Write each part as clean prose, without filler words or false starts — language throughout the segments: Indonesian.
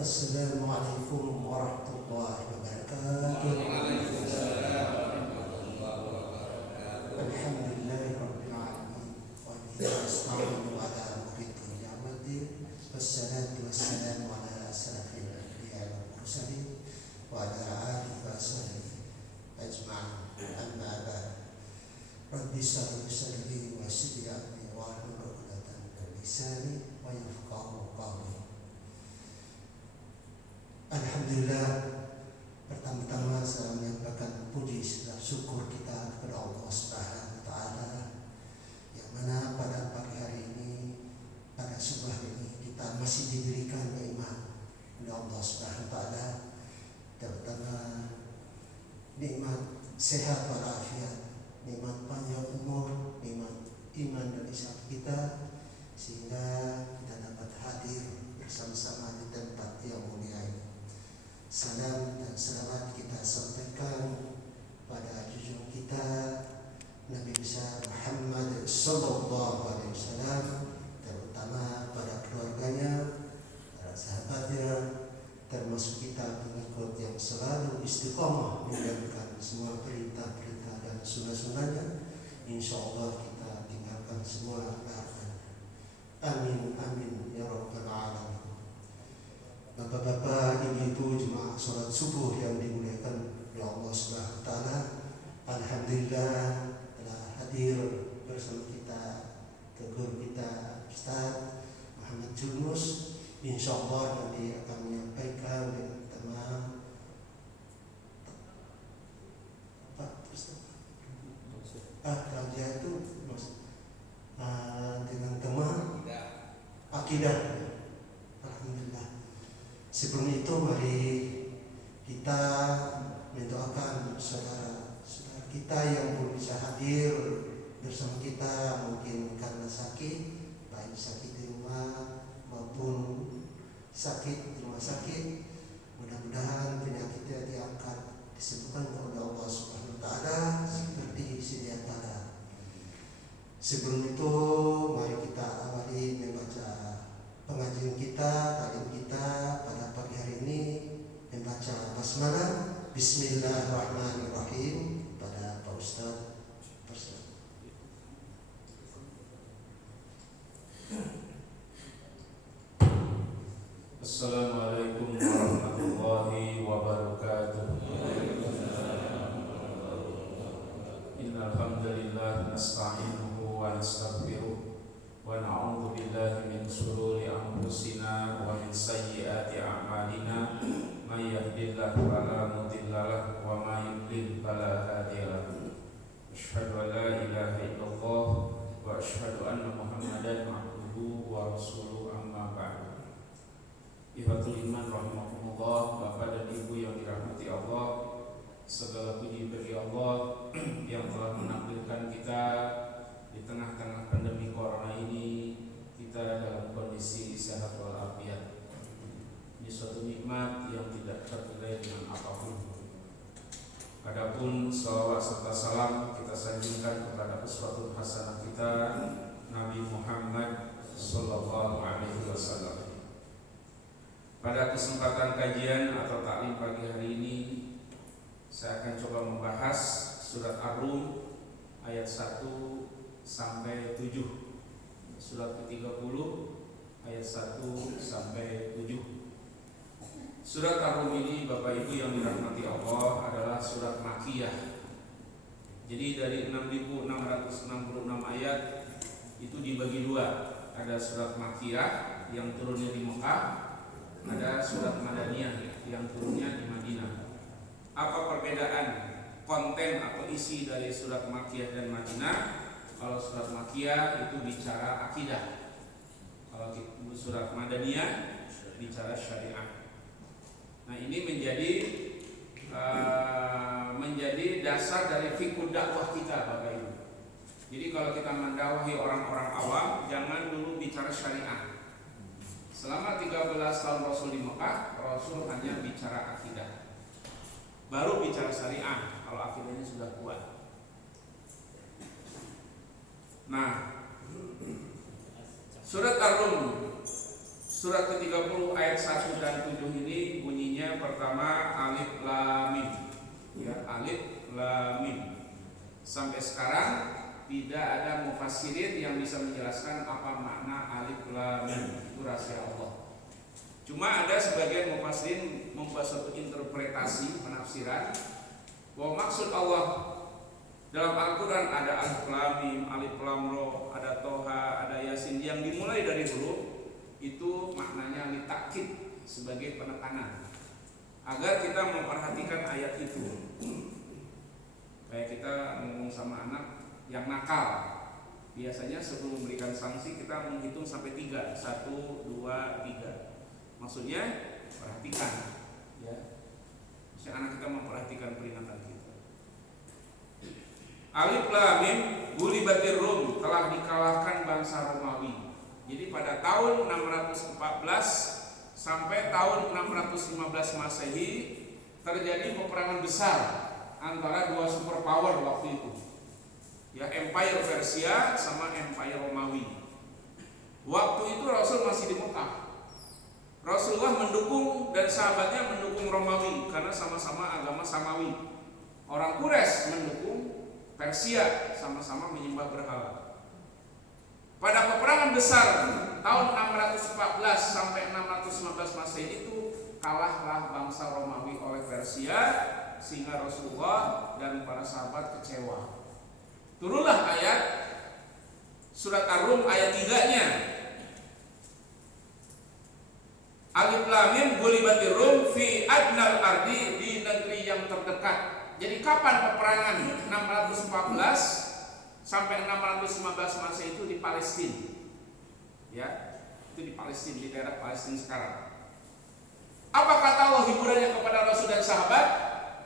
Assalamualaikum warahmatullahi wabarakatuh. Alhamdulillahi rabbil alamin wa bihi nasta'inu ala umuri dunya waddin. Wassalatu wassalamu ala asrafil anbiya'i wal mursalin wa ala alihi wa sahbihi ajma'in. Amma ba'd. Rabbi shrah li sadri wa yassir li amri wahlul 'uqdatam min lisani wa yafqahu qawli. Alhamdulillah, pertama-tama saya menyampaikan puji dan syukur kita kepada Allah Subhanahu wa taala yang mana pada pagi hari ini, pada subuh ini kita masih diberikan nikmat oleh Allah Subhanahu wa taala, terutama nikmat sehat walafiat, nikmat panjang umur, nikmat iman dan Islam kita, sehingga kita dapat hadir bersama-sama di tempat yang mulia ini. Salam dan selamat kita sampaikan pada junjungan kita Nabi besar Muhammad sallallahu alaihi wasallam, terutama pada keluarganya, para sahabatnya, termasuk kita pengikut yang selalu istiqomah menjalankan semua perintah-perintah dan sunnah-sunnahnya. Insyaallah kita tinggalkan semua larangan. Amin amin ya rabbal alamin. Bapak-bapak, ibu-ibu, jemaah salat subuh yang dimuliakan oleh Allah Subhanahu wa taala, alhamdulillah telah hadir bersama kita guru kita Ustaz Muhammad Junus. Insyaallah nanti akan menyampaikan dengan tema itu dengan tema akidah. Alhamdulillah. Sebelum itu mari kita mendoakan saudara-saudara kita yang belum bisa hadir bersama kita, mungkin karena sakit, baik sakit di rumah maupun sakit di rumah sakit. Mudah-mudahan penyakitnya diangkat, disembuhkan oleh Allah Subhanahu wa taala seperti sedia kala. Sebelum itu mari kita awali membaca pengajian kita, taklim kita pada pagi hari ini, membaca basmalah. Bismillahirrahmanirrahim pada Pak Ustaz. Assalamualaikum warahmatullahi wabarakatuh. Innal hamdalillah nasta'inuhu wa nastaghfiruh wa na'udzu billahi min shururi anfusina wa min sayyiati a'malina. May yahdihillahu fala mudilla lahu wa may yudlil fala hadiya lahu. Asyhadu an la ilaha illallah wa asyhadu anna Muhammadan abduhu wa rasuluhu, amma ba'du. Ikhwatul iman rahimakumullah, Bapak dan Ibu yang dirahmati Allah, segala puji bagi Allah yang telah menampilkan kita di tengah-tengah pandemi corona ini, kita dalam kondisi sehat walafiat. Ini suatu nikmat yang tidak ternilai dengan apapun. Adapun salawat serta salam kita sanjungkan kepada uswatun hasanah kita, Nabi Muhammad sallallahu alaihi wasallam. Pada kesempatan kajian atau taklim pagi hari ini, saya akan coba membahas surat Ar-Rum ayat 1 sampai 7. Surat ke-30 ayat 1 sampai 7. Surat Ar-Rum ini, Bapak Ibu yang dirahmati Allah, adalah surat Makkiyah. Jadi dari 6.666 ayat itu dibagi dua. Ada surat Makkiyah yang turunnya di Mekah, ada surat Madaniyah yang turunnya di Madinah. Apa perbedaan konten atau isi dari surat Makkiyah dan Madinah? Kalau surat Makkiyah itu bicara akidah, kalau surat Madaniyah bicara syariat. Nah, ini menjadi dasar dari fikih dakwah kita, Bapak Ibu. Jadi kalau kita mendakwahi orang-orang awam, jangan dulu bicara syariat. Selama 13 tahun Rasul di Mekah, Rasul hanya bicara akidah, baru bicara syariah kalau akidahnya sudah kuat. Nah, surat Ar-Rum Surat ke-30 ayat 1 dan 7 ini bunyinya pertama alif lam mim. Ya, alif lam mim. Sampai sekarang tidak ada mufassirin yang bisa menjelaskan apa makna alif lam mim. Itu rahasia Allah. Cuma ada sebagian mufassirin membuat suatu interpretasi penafsiran bahwa maksud Allah dalam Al-Quran ada alif lam mim, alif lam ra, ada toha, ada yasin yang dimulai dari huruf itu maknanya litakid sebagai penekanan agar kita memperhatikan ayat itu. Kayak kita ngomong sama anak yang nakal, biasanya sebelum memberikan sanksi kita menghitung sampai 3, 1, 2, 3. Maksudnya perhatikan, ya. Maksudnya anak kita memperhatikan peringatan kita. Alif lam mim, gulibatir Rum, telah dikalahkan bangsa Romawi. Jadi pada tahun 614 sampai tahun 615 Masehi terjadi peperangan besar antara dua superpower waktu itu. Ya, Empire Persia sama Empire Romawi. Waktu itu Rasul masih di Mekah. Rasulullah mendukung dan sahabatnya mendukung Romawi karena sama-sama agama Samawi. Orang Quraisy mendukung Persia, sama-sama menyembah berhala. Pada peperangan besar tahun 614 sampai 615 Masehi itu kalahlah bangsa Romawi oleh Persia sehingga Rasulullah dan para sahabat kecewa. Turunlah ayat surat Ar-Rum ayat 3-nya. Alif lam mim gulibatir Rum fi adnal ardi, di negeri yang terdekat. Jadi kapan peperangan 614 sampai 615 Masehi itu di Palestina, ya, itu di Palestina, di daerah Palestina sekarang. Apa kata Allah hiburannya kepada Rasul dan sahabat?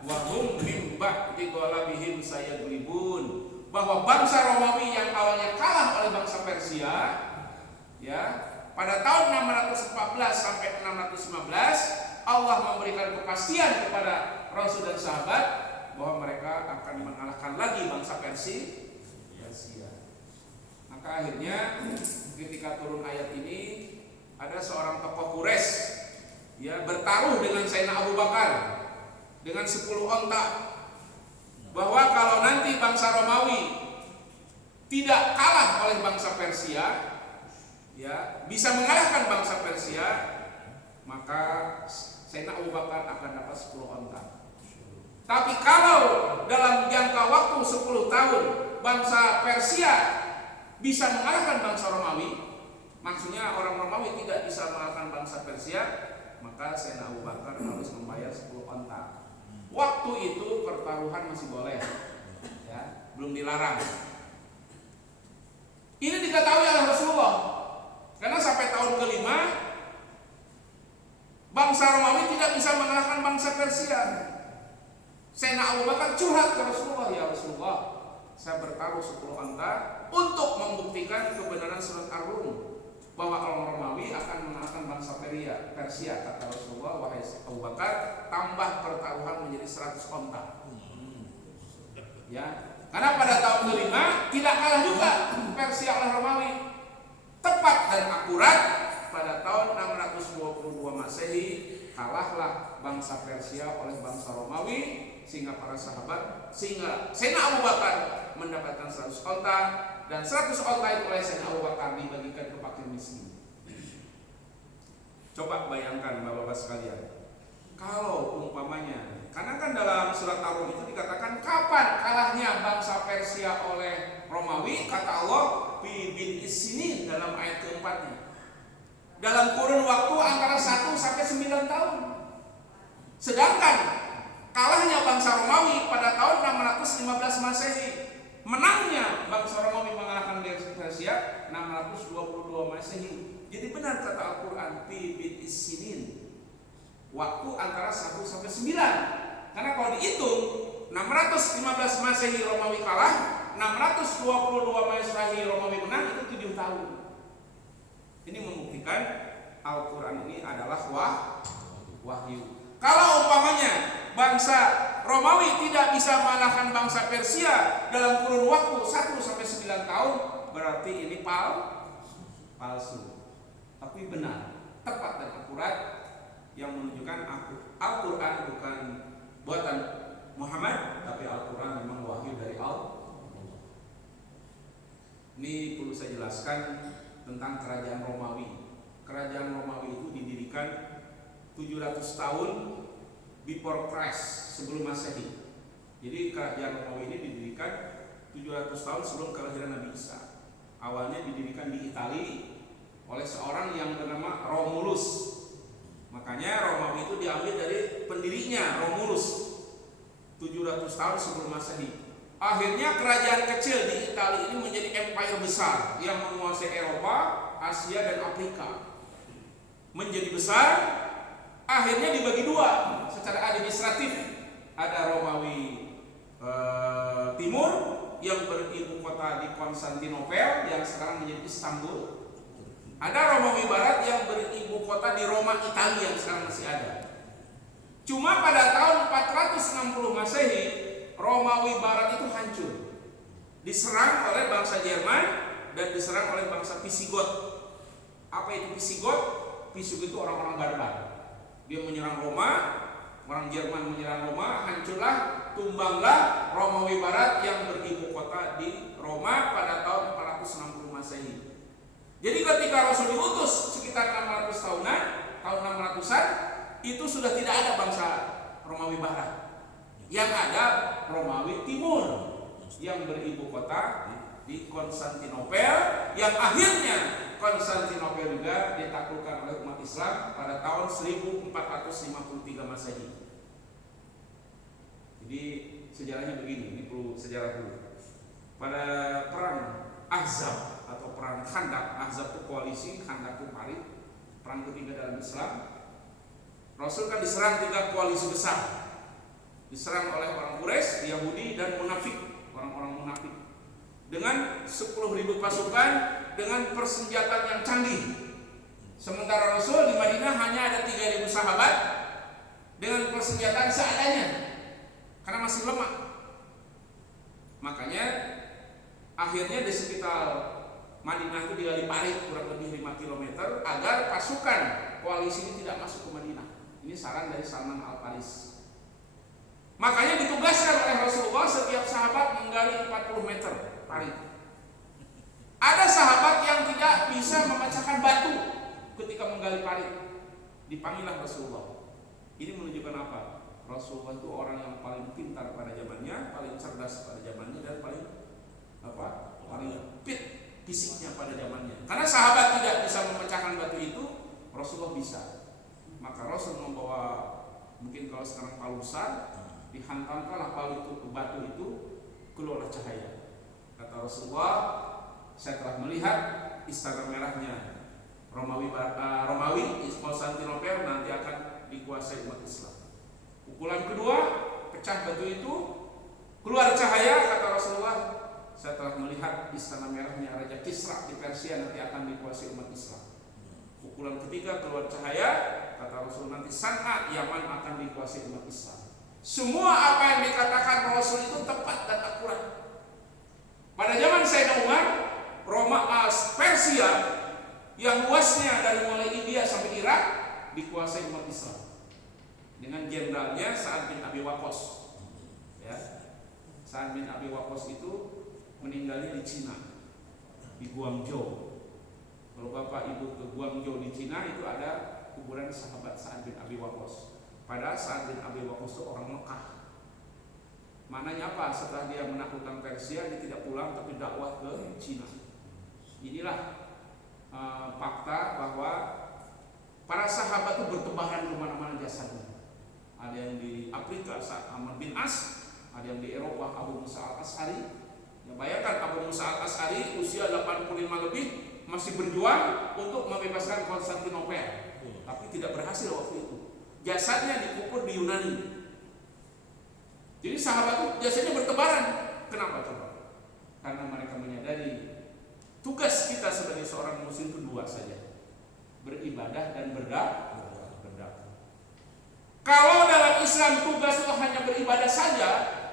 Wahum mim ba'di ghalabihim sayaghlibun, bahwa bangsa Romawi yang awalnya kalah oleh bangsa Persia, ya, pada tahun 614 sampai 615 Allah memberikan kepastian kepada Rasul dan sahabat bahwa mereka akan mengalahkan lagi bangsa Persia. Maka akhirnya ketika turun ayat ini ada seorang tokoh Quraisy, ya, bertaruh dengan Sayyidina Abu Bakar dengan 10 onta, bahwa kalau nanti bangsa Romawi tidak kalah oleh bangsa Persia, ya, bisa mengalahkan bangsa Persia, maka Sayyidina Abu Bakar akan dapat 10 onta. Tapi kalau dalam jangka waktu 10 tahun bangsa Persia bisa mengalahkan bangsa Romawi, maksudnya orang Romawi tidak bisa mengalahkan bangsa Persia, maka Sayyidina Abu Bakar harus membayar 10 onta. Waktu itu pertaruhan masih boleh, ya, belum dilarang. Ini diketahui oleh Rasulullah, karena sampai tahun kelima bangsa Romawi tidak bisa mengalahkan bangsa Persia. Sayyidina Abu Bakar curhat ke Rasulullah, ya Rasulullah, saya bertaruh 10 onta untuk membuktikan kebenaran surat Ar-Rum bahwa orang Romawi akan mengalahkan bangsa Persia. Kata Rasulullah, wahai Abu Bakar, tambah pertaruhan menjadi 100 onta. Ya, karena pada tahun kelima tidak kalah juga Persia oleh Romawi. Tepat dan akurat pada tahun 622 Masehi kalahlah bangsa Persia oleh bangsa Romawi, sehingga para sahabat, sehingga Sayyidina Abu Bakar mendapatkan 100 onta, dan 100 onta itu oleh Sayyidina Abu Bakar dibagikan ke fakir miskin. Coba bayangkan Bapak-bapak sekalian, kalau umpamanya, karena kan dalam surat Ar-Rum itu dikatakan kapan kalahnya bangsa Persia oleh Romawi, kata Allah bi bin isinin dalam ayat keempatnya, dalam kurun waktu antara 1 sampai 9 tahun. Sedangkan kalahnya bangsa Romawi pada tahun 615 Masehi, menangnya bangsa Romawi mengalahkan Persia 622 Masehi. Jadi benar kata Al-Quran, fi bin isinin, waktu antara 1 sampai 9. Karena kalau dihitung 615 Masehi Romawi kalah, 622 Masehi Romawi menang, itu 7 tahun. Ini membuktikan Al-Quran ini adalah wahyu. Kalau umpamanya bangsa Romawi tidak bisa mengalahkan bangsa Persia dalam kurun waktu 1 sampai 9 tahun, berarti ini palsu. Tapi benar. tepat dan akurat yang menunjukkan Al-Quran bukan buatan Muhammad, tapi Al-Quran memang wahyu dari Allah. Ini perlu saya jelaskan tentang kerajaan Romawi. Kerajaan Romawi itu didirikan 700 tahun before Christ, sebelum Masehi. Jadi kerajaan Romawi ini didirikan 700 tahun sebelum kelahiran Nabi Isa. Awalnya didirikan di Italia oleh seorang yang bernama Romulus. Makanya Romawi itu diambil dari pendirinya Romulus 700 tahun sebelum Masehi. Akhirnya kerajaan kecil di Italia ini menjadi empire besar yang menguasai Eropa, Asia dan Afrika. Menjadi besar, akhirnya dibagi dua secara administratif. Ada Romawi Timur yang beribu kota di Konstantinopel yang sekarang menjadi Istanbul. Ada Romawi Barat yang beribu kota di Roma, Italia yang sekarang masih ada. Cuma pada tahun 460 Masehi, Romawi Barat itu hancur, diserang oleh bangsa Jerman dan diserang oleh bangsa Visigot. Apa itu Visigot? Visigot itu orang-orang barbar. Dia menyerang Roma, orang Jerman menyerang Roma, hancurlah, tumbanglah Romawi Barat yang beribu kota di Roma pada tahun 460 Masehi. Jadi ketika Rasul diutus sekitar 600 tahunan, tahun 600-an, itu sudah tidak ada bangsa Romawi Barat. Yang ada Romawi Timur yang beribu kota di Konstantinopel, yang akhirnya Konstantinopel juga ditaklukkan oleh umat Islam pada tahun 1453 Masehi. Jadi sejarahnya begini, ini perlu sejarah dulu. Pada perang Ahzab atau perang Khandaq, Ahzab itu koalisi, Khandaq itu parit, perang ketiga dalam Islam. Rasul kan diserang 3 koalisi besar. Diserang oleh orang Quraisy, Yahudi dan munafik, orang-orang munafik. Dengan 10.000 pasukan dengan persenjataan yang canggih. Sementara Rasul di Madinah hanya ada 3.000 sahabat dengan persenjataan seadanya karena masih lemah. Makanya akhirnya di sekitar Madinah itu digali parit kurang lebih 5 km agar pasukan koalisi ini tidak masuk ke Madinah. Ini saran dari Salman Al-Faris. Makanya ditugaskan oleh Rasulullah setiap sahabat menggali 40 meter parit. Ada sahabat yang tidak bisa memecahkan batu ketika menggali parit. Dipanggillah Rasulullah. Ini menunjukkan apa? Rasulullah itu orang yang paling pintar pada zamannya, paling cerdas pada zamannya, dan paling fit fisiknya pada zamannya. Karena sahabat tidak bisa memecahkan batu itu, Rasulullah bisa. Maka Rasul membawa, mungkin kalau sekarang palu besar, dihantamkanlah batu itu, keluarlah cahaya. Kata Rasulullah, saya telah melihat istana merahnya Romawi Konstantinopel nanti akan dikuasai umat Islam. Pukulan kedua, pecah batu itu, keluar cahaya. Kata Rasulullah, saya telah melihat istana merahnya Raja Kisra di Persia nanti akan dikuasai umat Islam. Pukulan ketiga, keluar cahaya. Kata Rasul, nanti San'a, Yaman akan dikuasai umat Islam. Semua apa yang dikatakan Rasul itu tepat dan akurat. Pada zaman Sayyidina Umar, Persia yang luasnya dari mulai India sampai Irak dikuasai umat Islam dengan jenderalnya Sa'ad bin Abi Waqqas. Ya, Sa'ad bin Abi Waqqas itu meninggalnya di Cina, di Guangzhou. Kalau bapak ibu ke Guangzhou di Cina itu ada kuburan sahabat Sa'ad bin Abi Waqqas. Padahal Sa'ad bin Abi Waqqas itu orang Mekah. Mananya apa? Setelah dia menaklukkan Persia, dia tidak pulang tapi dakwah ke Cina. Inilah fakta bahwa para sahabat itu bertebaran kemana-mana jasadnya. Ada yang di Afrika, Amr bin As, ada yang di Eropa, Abu Musa al-Ash'ari. Ya, bayangkan Abu Musa al-Ash'ari usia 85 lebih masih berjuang untuk membebaskan Konstantinopel, tapi tidak berhasil waktu itu. Jasadnya dikubur di Yunani. Jadi sahabat itu jasadnya bertebaran. Kenapa coba? Karena mereka menyadari tugas kita sebagai seorang muslim itu 2 saja, beribadah dan berdakwah. Kalau dalam Islam tugas itu hanya beribadah saja,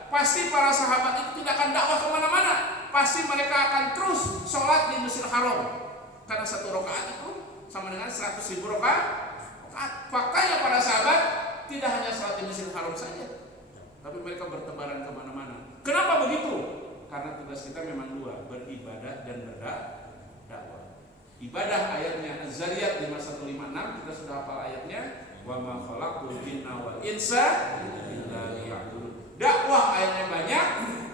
pasti para sahabat itu tidak akan dakwah kemana-mana. Pasti mereka akan terus sholat di Masjidil Haram, karena 1 rakaat itu sama dengan 100.000 rakaat. Faktanya para sahabat tidak hanya salat di Masjidil Haram saja, tapi mereka bertebaran kemana-mana. Kenapa begitu? Karena tugas kita memang dua, beribadah dan berdakwah. Ibadah ayatnya Az-Zariyat 5156, kita sudah hafal ayatnya, wa ma khalaqtul jinna wal insa illa liya'budun. Dakwah ayatnya banyak,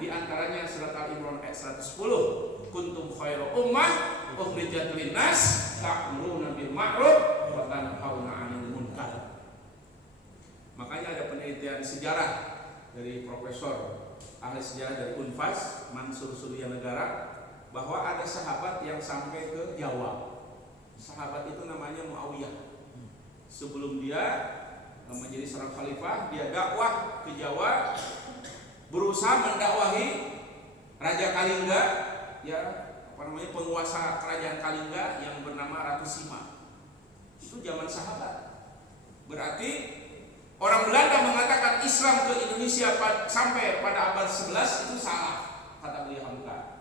di antaranya surat Al-Imran ayat 110, kuntum khairu ummah ukhrijat linnas ta'muruna bil ma'ruf wa tanhauna 'anil munkar. Makanya ada penelitian sejarah dari profesor ahli sejarah dari Unfas Mansur Surya Negara, bahwa ada sahabat yang sampai ke Jawa. Sahabat itu namanya Muawiyah. Sebelum dia menjadi seorang khalifah, dia dakwah ke Jawa, berusaha mendakwahi Raja Kalingga, ya penguasa kerajaan Kalingga yang bernama Ratu Sima. Itu zaman sahabat. Berarti orang Belanda mengatakan Islam ke Indonesia sampai pada abad 11 itu salah, kata beliau Hamka.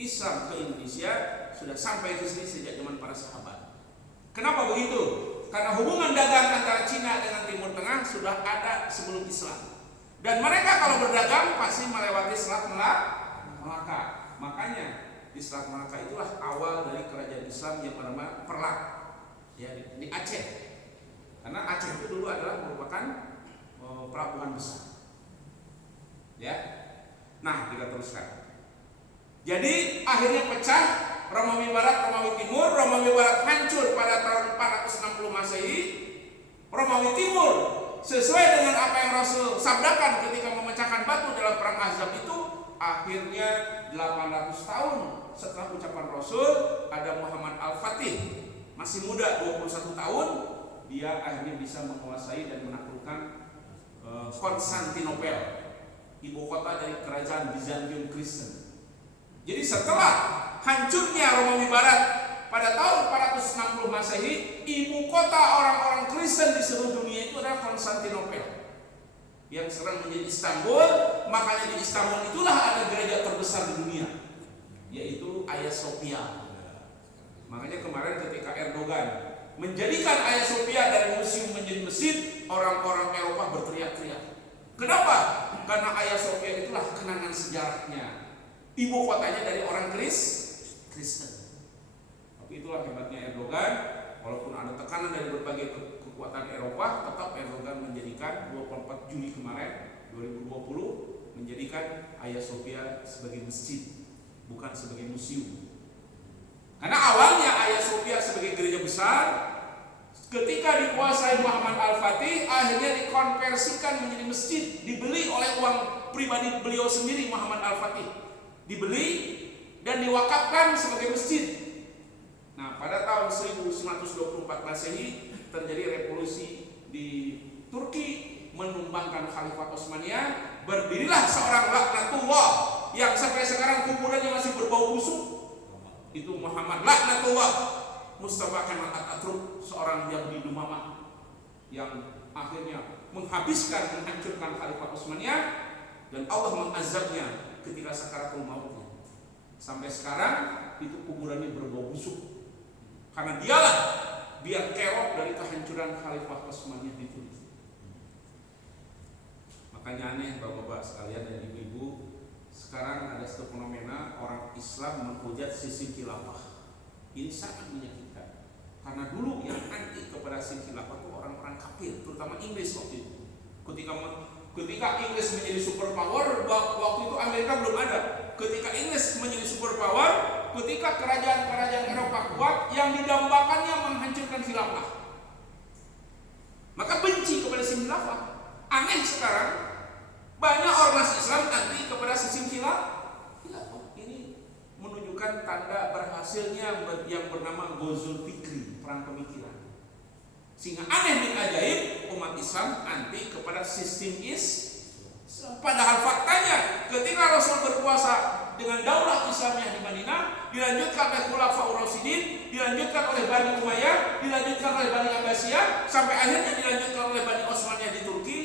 Islam ke Indonesia sudah sampai ke sini sejak zaman para sahabat. Kenapa begitu? Karena hubungan dagang antara Cina dengan Timur Tengah sudah ada sebelum Islam. Dan mereka kalau berdagang pasti melewati Selat Melaka. Makanya di Selat Melaka itulah awal dari kerajaan Islam yang bernama Perlak, ya, di Aceh. Karena Aceh itu dulu adalah merupakan pelabuhan besar. Ya. Nah, kita teruskan. Jadi akhirnya pecah Romawi Barat, Romawi Timur. Romawi Barat hancur pada tahun 460 Masehi. Romawi Timur sesuai dengan apa yang Rasul sabdakan ketika memecahkan batu dalam perang Ahzab itu, akhirnya 800 tahun setelah ucapan Rasul, ada Muhammad Al-Fatih, masih muda 21 tahun, dia akhirnya bisa menguasai dan menaklukkan Konstantinopel, ibu kota dari kerajaan Bizantium Kristen. Jadi setelah hancurnya Romawi Barat pada tahun 460 Masehi, ibu kota orang-orang Kristen di seluruh dunia itu adalah Konstantinopel, yang sekarang menjadi Istanbul. Makanya di Istanbul itulah ada gereja terbesar di dunia, yaitu Hagia Sophia. Makanya kemarin ketika Erdogan menjadikan Hagia Sophia dari museum menjadi masjid, orang-orang Eropa berteriak-teriak. Kenapa? Karena Hagia Sophia itulah kenangan sejarahnya. Ibu kotanya dari orang Kristen. Tapi itulah hebatnya Erdogan. Walaupun ada tekanan dari berbagai kekuatan Eropa, tetap Erdogan menjadikan 24 Juli kemarin 2020 menjadikan Hagia Sophia sebagai masjid, bukan sebagai museum. Karena awalnya Hagia Sophia sebagai gereja besar, ketika dikuasai Muhammad Al-Fatih, akhirnya dikonversikan menjadi masjid, dibeli oleh uang pribadi beliau sendiri. Muhammad Al-Fatih dibeli dan diwakafkan sebagai masjid. Nah, pada tahun 1924 Masehi terjadi revolusi di Turki, menumbangkan Khalifah Utsmaniyah. Berdirilah seorang laknatullah yang sampai sekarang kuburannya masih berbau busuk. Itu Muhammad Laknatullah Mustafa Kemal Atatürk, seorang Yahudi Dumamah yang akhirnya menghancurkan Khalifah Utsmaniyah, dan Allah mengazabnya ketika sakaratul mautnya. Sampai sekarang itu kuburannya berbau busuk, karena dialah biang kerok dari kehancuran Khalifah Utsmaniyah di Turki. Makanya aneh bapak-bapak sekalian dan ibu-ibu, sekarang ada satu fenomena orang Islam menghujat sistem khilafah. Ini sangat menyakitkan, karena dulu yang anti kepada sistem khilafah itu orang-orang kafir, terutama Inggris waktu itu. Ketika Inggris menjadi superpower, waktu itu Amerika belum ada. Ketika Inggris menjadi superpower, ketika kerajaan-kerajaan Eropa kuat, yang didambakannya menghancurkan khilafah, maka benci kepada sistem khilafah. Aneh sekarang banyak ormas Islam anti kepada sistem khilafah. Ini menunjukkan tanda berhasilnya yang bernama Ghazul Fikri, perang pemikiran. Sehingga aneh bin ajaib, umat Islam anti kepada sistem Padahal faktanya ketika Rasul berkuasa dengan daulah Islamiyah di Madinah, dilanjutkan oleh Khulafaur Rasyidin, dilanjutkan oleh Bani Umayyah, dilanjutkan oleh Bani Abbasiyah, sampai akhirnya dilanjutkan oleh Bani Utsmaniyah di Turki.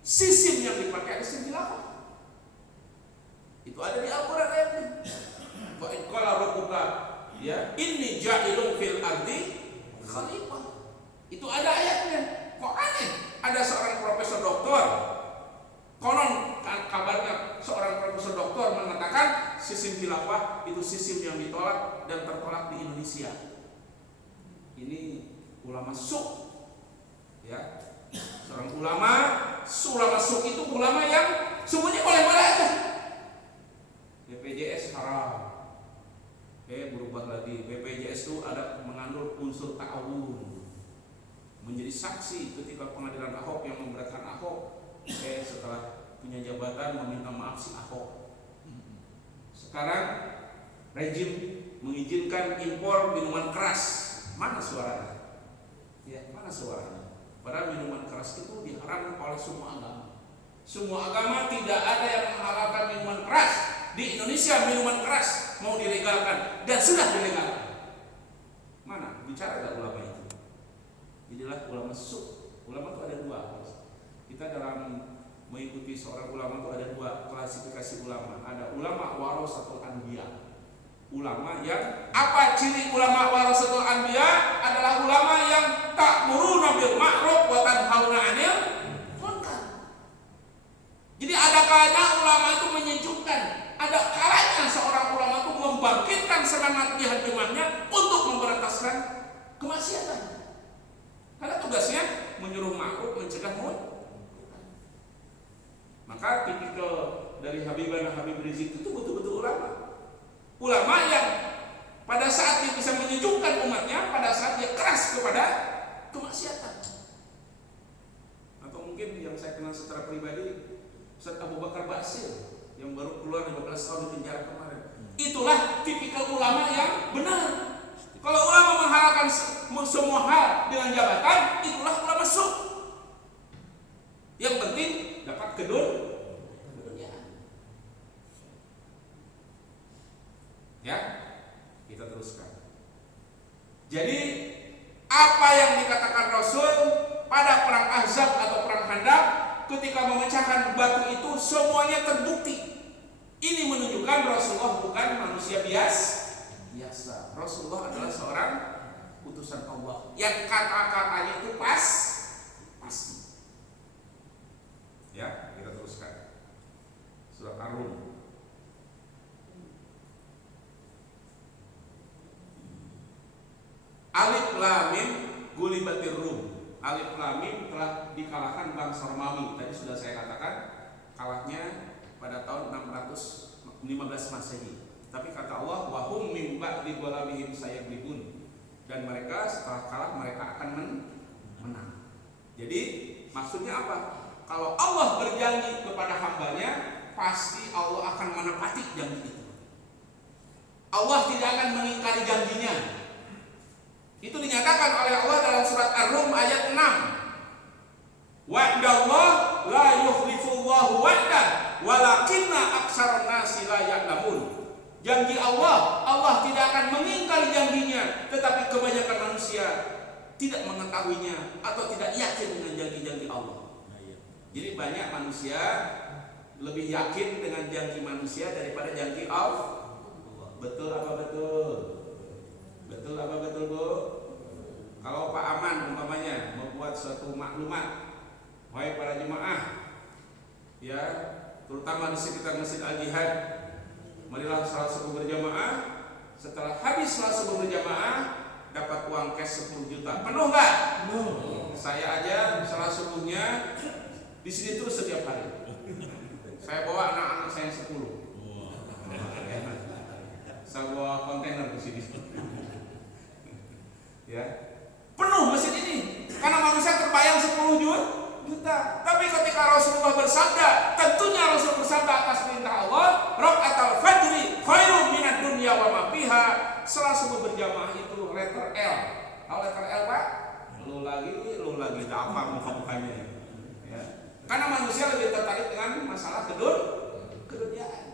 Sistem yang dipakai adalah sistem khilafah. Itu ada di Al-Qur'an ayatnya. Wa in qala rabbuka ya inni ja'ilun fil ardi khalifah. Itu ada ayatnya. Kok aneh? Ada seorang profesor doktor. Konon kabarnya seorang profesor doktor mengatakan sistem khilafah itu sistem yang ditolak dan tertolak di Indonesia. Ini ulama suk, ya, seorang ulama suk itu ulama yang semuanya boleh-boleh aja. BPJS haram. Berubah lagi. BPJS itu ada mengandung unsur ta'awun. Menjadi saksi ketika pengadilan Ahok yang memberatkan Ahok. Setelah punya jabatan meminta maaf si Ahok. Sekarang rejim mengizinkan impor minuman keras. Mana suaranya? Ya, mana suaranya? Padahal minuman keras itu diharamkan oleh semua agama. Semua agama tidak ada yang menghalalkan minuman keras. Di Indonesia minuman keras mau dilegalkan dan sudah dilegalkan. Mana? Bicara gak ulama itu? Inilah ulama suk. Ulama itu ada dua. Kita dalam mengikuti seorang ulama itu ada dua klasifikasi ulama. Ada ulama warasatul anbiya. Ulama yang apa ciri ulama warasatul anbiya? Adalah ulama yang ta'muruna bil ma'ruf wa tanhauna 'anil munkar. Jadi ada kalanya ulama itu menyejukkan, ada kalanya seorang ulama itu membangkitkan semangat jihad-jihadnya untuk memberantaskan kemaksiatan. Karena tugasnya menyuruh ma'ruf, mencegah munkar. Maka tipikal dari Habib Rizik itu betul-betul ulama. Ulama yang pada saat dia bisa menyejukkan umatnya, pada saat dia keras kepada kemaksiatan. Atau mungkin yang saya kenal secara pribadi, Ustaz Abu Bakar Basir yang baru keluar 15 tahun di penjara kemarin. Itulah tipikal ulama yang benar. Kalau ulama menghalalkan semua hal dengan jabatan, itulah ulama suk. Yang penting dapat keduniaan. Ya, kita teruskan. Jadi apa yang dikatakan Rasul pada perang Ahzab atau perang Khandaq ketika memecahkan batu itu semuanya terbukti. Ini menunjukkan Rasulullah bukan manusia biasa. Rasulullah adalah seorang utusan Allah yang kata-katanya itu pasti. Ya, kita teruskan. Surat Ar-Rum. Alif Lam Mim gulibatir Rum. Alif Lam Mim telah dikalahkan bangsa Romawi. Tadi sudah saya katakan kalahnya pada tahun 615 Masehi. Tapi kata Allah, wa hum min ba'di ghalabihim sayaglibun. Dan mereka setelah kalah mereka akan menang. Jadi maksudnya apa? Kalau Allah berjanji kepada hambanya, pasti Allah akan menepati janji itu. Allah tidak akan mengingkari janjinya. Itu dinyatakan oleh Allah dalam surat Ar-Rum ayat 6. Wa'dallah la yukhlifullahu wa'dah walakinna aktsarun nasi la ya'lamun. Janji Allah tidak akan mengingkari janjinya, tetapi kebanyakan manusia tidak mengetahuinya atau tidak yakin dengan janji-janji Allah. Jadi banyak manusia lebih yakin dengan janji manusia daripada janji Allah. Betul apa betul? Betul apa betul, Bu? Kalau Pak Aman umpamanya membuat suatu maklumat, wahai para jemaah, ya, terutama di sekitar Masjid Al-Jihad, marilah salat subuh berjamaah. Setelah habis salat subuh berjamaah, dapat uang cash 10 juta. Penuh nggak? Penuh. Saya aja salat subuhnya di sini terus setiap hari. Saya bawa anak-anak saya 10. Saya bawa kontainer di sini. Ya, penuh masjid ini karena manusia terbayang 10 juta. Tapi ketika Rasulullah bersabda, tentunya Rasul bersabda atas perintah Allah, rakaatul fajri khairun minad dunya wa ma fiha. Salat subuh berjamaah itu letter L. Tahu letter L, Pak? Lu lagi apa muka-mukanya. Ya. Karena manusia lebih tertarik dengan masalah keduniaan.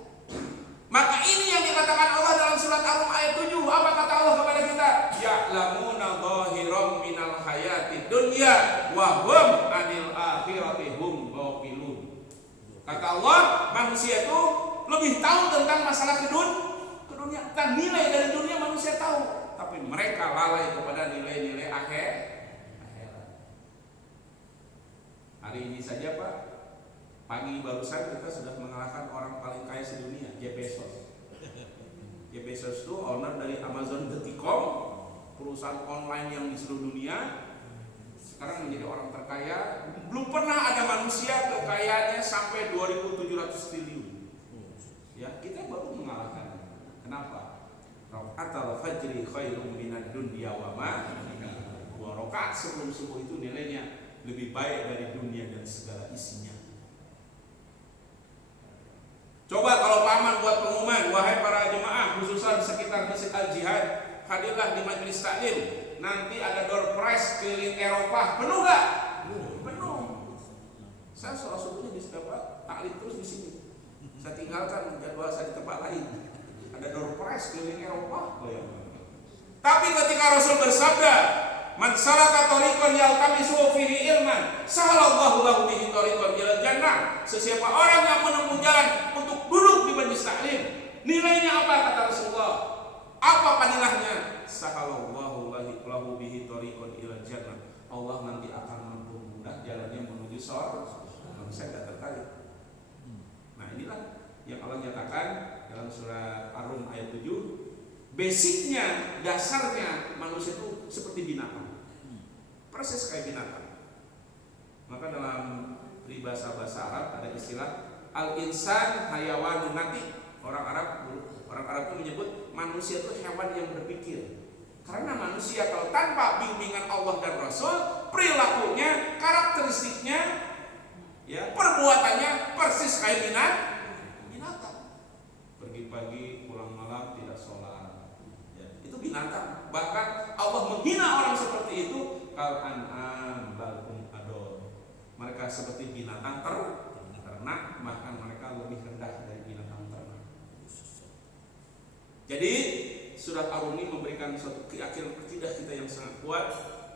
Maka ini yang dikatakan Allah dalam surat Ar-Rum ayat 7. Apa kata Allah kepada kita? Ya'lamuna dhahiran minal hayatid dunya wa hum 'anil akhirati hum ghafilun. Kata Allah, manusia itu lebih tahu tentang masalah keduniaan. Tentang nilai dari dunia manusia tahu, tapi tapi mereka lalai kepada nilai-nilai akhirat. Hari ini saja Pak, pagi barusan kita sudah mengalahkan orang paling kaya sedunia, Jeff Bezos. Jeff Bezos itu owner dari Amazon.com, perusahaan online yang di seluruh dunia. Sekarang menjadi orang terkaya. Belum pernah ada manusia kekayaannya sampai 2.700 triliun. Ya, kita baru mengalahkan. Kenapa? Raka'atul fajri khairum minad dunya wa ma fiha. 2 rakaat sebelum subuh itu nilainya lebih baik dari dunia dan segala isinya. Coba kalau paman buat pengumuman, wahai para jemaah khususan sekitar Masjid Al-Jihad, hadirlah di majelis taklim. Nanti ada door prize keliling Eropa. Penuh gak? Penuh. Saya sholat subuhnya di taklim terus di sini. Saya tinggalkan jadwal saya di tempat lain. Ada door prize keliling Eropa. Tapi ketika Rasul bersabda, "Man salaka tariqan yaltamisu fihi ilman, sahalallahu lahu bihi tariqan ilal jannah." Sesiapa orang yang menempuh jalan untuk duduk di majelis taklim, nilainya apa kata Rasulullah? Apa panilahnya? Sahalallahu lahu bihi tariqan ilal jannah. Allah nanti akan mempermudah jalannya menuju surga. Saya tidak tertarik. Nah, inilah yang Allah nyatakan dalam surat Ar-Rum ayat 7. Basicnya, dasarnya manusia itu seperti binatang, persis kayak binatang. Maka dalam bahasa Arab ada istilah al-insan hayawanun nati. Orang Arab itu menyebut manusia itu hewan yang berpikir. Karena manusia kalau tanpa bimbingan Allah dan Rasul, perilakunya, karakteristiknya, ya, perbuatannya persis kayak binatang. Pergi pagi, pulang malam, tidak sholat. Itu binatang. Bahkan Allah menghina orang seperti itu. Kal-an'am balhum adol. Mereka seperti binatang ternak, bahkan mereka lebih rendah dari binatang ternak. Jadi surat Ar-Rum ini memberikan suatu keyakinan akidah kita yang sangat kuat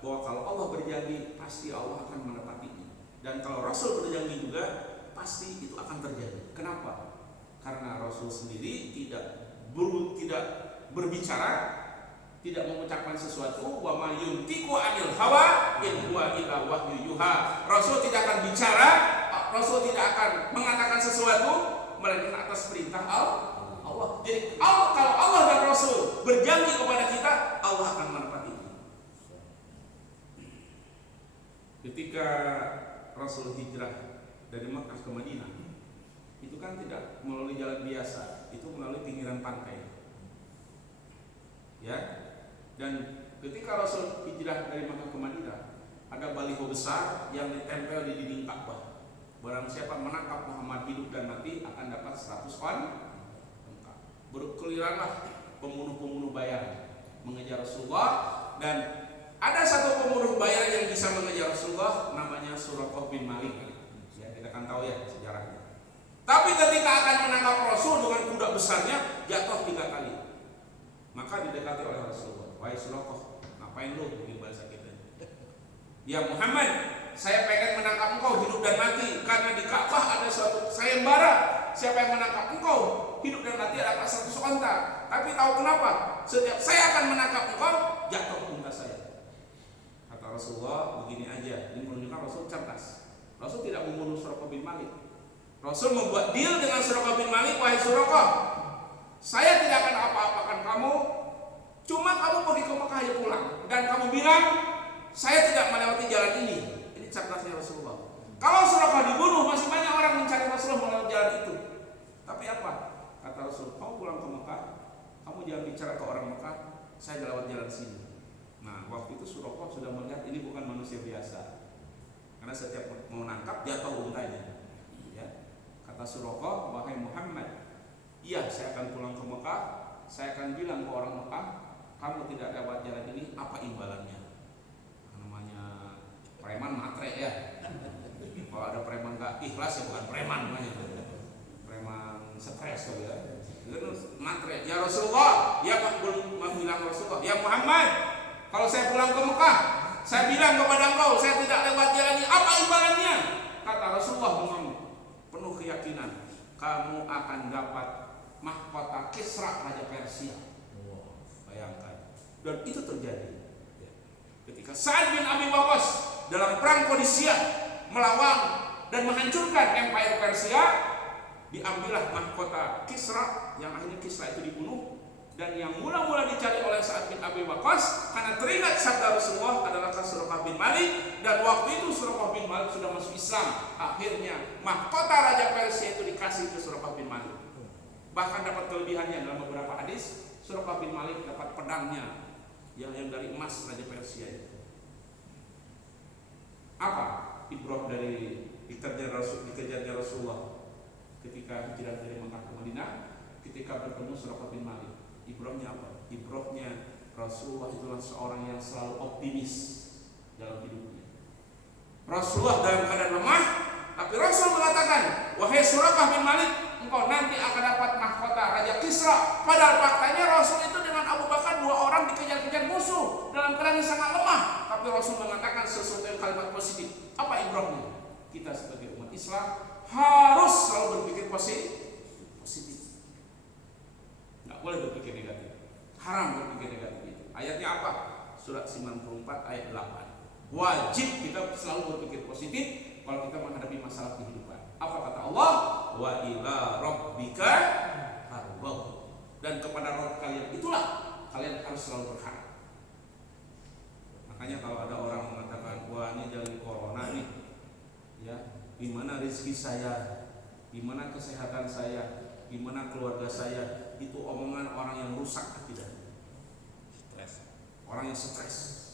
bahwa kalau Allah berjanji pasti Allah akan menepatinya. Dan kalau Rasul berjanji juga pasti itu akan terjadi. Kenapa? Karena Rasul sendiri tidak berbicara, tidak mengucapkan sesuatu, wa ma yuntiqu anil hawa in huwa illa wahyu yuha. Rasul tidak akan bicara, Rasul tidak akan mengatakan sesuatu melainkan atas perintah Allah. Jadi kalau Allah dan Rasul berjanji kepada kita, Allah akan menepati. Ketika Rasul hijrah dari Makkah ke Madinah, itu kan tidak melalui jalan biasa, itu melalui pinggiran pantai. Ya. Dan ketika Rasul hijrah dari Makkah ke Madinah, ada baliho besar yang ditempel di dinding Ka'bah. Barang siapa menangkap Muhammad hidup dan mati akan dapat 100 onta. Berkeliranglah pembunuh-pembunuh bayaran mengejar Rasulullah, dan ada satu pembunuh bayaran yang bisa mengejar Rasulullah, namanya Suraqah bin Malik. Ya, kita kan tahu ya sejarahnya. Tapi ketika akan menangkap Rasul dengan kuda besarnya, jatuh 3 kali. Maka didekati oleh Rasulullah. Wahai Suraqah, ngapain lu? Ini bahasa kita. Ya Muhammad, saya pengen menangkap engkau hidup dan mati, karena di Ka'bah ada suatu sayembara. Siapa yang menangkap engkau hidup dan mati dapat 100 onta. Tapi tahu kenapa? Setiap saya akan menangkap engkau, jatuh unta saya. Kata Rasulullah, begini aja. Ini menunjukkan Rasul cerdas. Rasul tidak membunuh Suraqah bin Malik. Rasul membuat deal dengan Suraqah bin Malik. Wahai Suraqah, saya tidak akan apa-apakan kamu, cuma kamu pergi ke Mekah ya pulang. Dan kamu bilang, saya tidak melewati jalan ini. Ini cerdasnya Rasulullah. Kalau Suraqah dibunuh, masih banyak orang mencari Rasulullah melalui jalan itu. Tapi apa? Kata Rasul, kamu pulang ke Mekah, kamu jangan bicara ke orang Mekah, saya lewat jalan sini. Nah, waktu itu Suraqah sudah melihat ini bukan manusia biasa. Karena setiap mau nangkap, jatuh untanya. Ya. Kata Suraqah, wahai Muhammad, iya saya akan pulang ke Mekah, saya akan bilang ke orang Mekah, kamu tidak lewat jalan ini, apa imbalannya? Namanya preman matre ya. Kalau ada preman gak ikhlas ya bukan preman namanya. Preman stres kali ya. Itu matre. Ya Rasulullah, ya belum bilang Rasulullah, ya Muhammad, kalau saya pulang ke Mekah, saya bilang kepada engkau, saya tidak lewat jalan ini, apa imbalannya? Kata Rasulullah dengan penuh keyakinan, kamu akan dapat mahkota Kisra Raja Persia. Bayangkan, Dan itu terjadi ketika Sa'ad bin Abi Waqqas dalam perang Qadisiyah melawan dan menghancurkan Empire Persia, diambillah mahkota Kisra yang akhirnya Kisra itu dibunuh. Dan yang mula-mula dicari oleh Sa'ad bin Abi Waqqas karena teringat sabda Rasulullah adalah Suraqah bin Malik, dan waktu itu Suraqah bin Malik sudah masuk Islam. Akhirnya mahkota Raja Persia itu dikasih ke Suraqah bin Malik. Bahkan dapat kelebihannya dalam beberapa hadis, Suraqah bin Malik dapat pedangnya yang dari emas Raja Persia itu. Apa ibrah dari dikejarnya Rasulullah ketika hijrah dari Mekah ke Madinah, ketika bertemu Suraqah bin Malik? Ibrahnya apa? Ibrahnya Rasulullah itulah seorang yang selalu optimis dalam hidupnya. Rasulullah dalam keadaan lemah, tapi Rasul mengatakan, wahai Suraqah bin Malik, engkau nanti akan dapat mahkota Raja Kisra. Padahal faktanya Rasul itu dengan Abu Bakar, dua orang dikejar-kejar musuh dalam keadaan yang sangat lemah, tapi Rasul mengatakan sesuatu yang kalimat positif. Apa ibrahnya? Kita sebagai umat Islam harus selalu berpikir positif. Nggak boleh berpikir negatif. Haram berpikir negatif itu. Ayatnya apa? Surat 94 ayat 8. Wajib kita selalu berpikir positif kalau kita menghadapi masalah kehidupan. Apa kata Allah? Wa ila rabbika farghab. Dan kepada Rabb kalian itulah kalian harus selalu berharap. Makanya kalau ada orang mengatakan, wah ini dari corona nih, ya, gimana rezeki saya, gimana kesehatan saya, gimana keluarga saya, itu omongan orang yang rusak akidah. Orang yang stres.